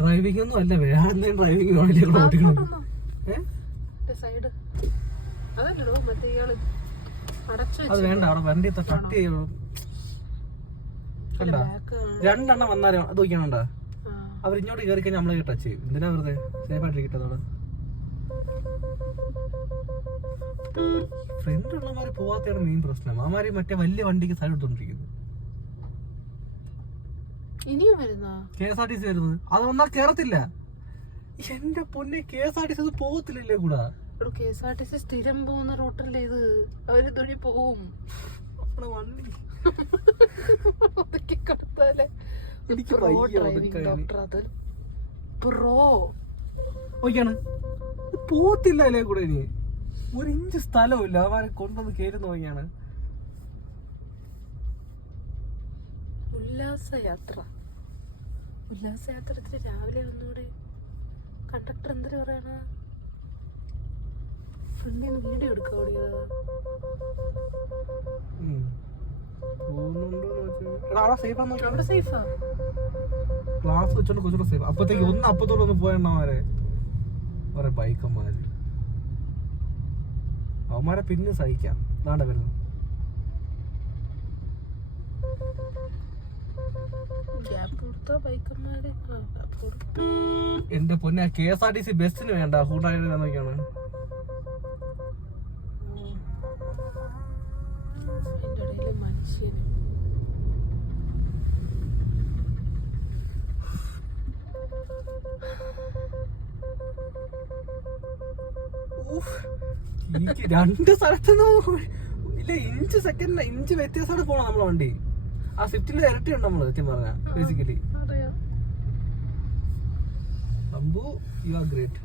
Driving ഒന്നും അല്ല, വേറെ ഡ്രൈവിംഗ് ഓടിക്കണം. അത് വേണ്ട, അവിടെ വണ്ടി കട്ട് ചെയ്യണം. കണ്ട രണ്ടെണ്ണം വന്നാലും അത് നോക്കിയാണോ അവർ ഇങ്ങോട്ട് കയറി കഴിഞ്ഞാൽ നമ്മളെ ടച്ച് ചെയ്യും. എന്തിനാ വെറുതെ സേഫായിട്ട് കിട്ടുന്നത്? ഫ്രണ്ട് ഉള്ളമാര് പോവാത്തതാണ് മെയിൻ പ്രശ്നം. അവന്മാര് മറ്റേ വലിയ വണ്ടിക്ക് സൈഡ് എടുത്തോണ്ടിരിക്കുന്നു. KSRTC വരുന്നത് അത് ഒന്നാ കേറത്തില്ല. എന്റെ പൊന്നെ, KSRTC അത് പോകത്തില്ലേ കൂടാ? KSRTC സ്ഥിരം പോകുന്ന റൂട്ടല്ലേ ഇത്, അവര് തൊഴി പോവും. വണ്ടി പോത്തില്ല അല്ലേ കൂടെ. ഇനി ഒരു ഇഞ്ച് സ്ഥലമില്ല, അവരെ കൊണ്ടുവന്ന് കയറി നോക്കിയാണ്. ഉല്ലാസയാത്ര രാവിലെ ഒന്നുകൂടി കണ്ടക്ടർ എന്തിനു പറയണ ഫ്രണ്ടിന്ന് വീഡിയോ എടുക്കാൻ ഓടിയതാ. ക്ലാസ് വെച്ചോണ്ട് കൊച്ചുകൂടെ സേഫ്. അപ്പത്തേക്ക് അപ്പത്തോടെ ഒന്ന് പോയവരെ കുറെ ബൈക്കന്മാര് അവന്മാരെ പിന്നെ സഹിക്കാം. നാണ്ട വരുന്നു എന്റെ പൊന്നെ, KSRTC ബസ്സിന് വേണ്ട ഹൂണ്ടായിട്ടാണ്. എനിക്ക് രണ്ട് സ്ഥലത്തുനിന്ന് ഇല്ല, ഇഞ്ച് വ്യത്യാസമാണ് പോണം നമ്മളെ വണ്ടി. ആ സ്വിഫ്റ്റിൽ ഇരട്ടിയുണ്ട് നമ്മള് സത്യം പറഞ്ഞ. Basically you are great.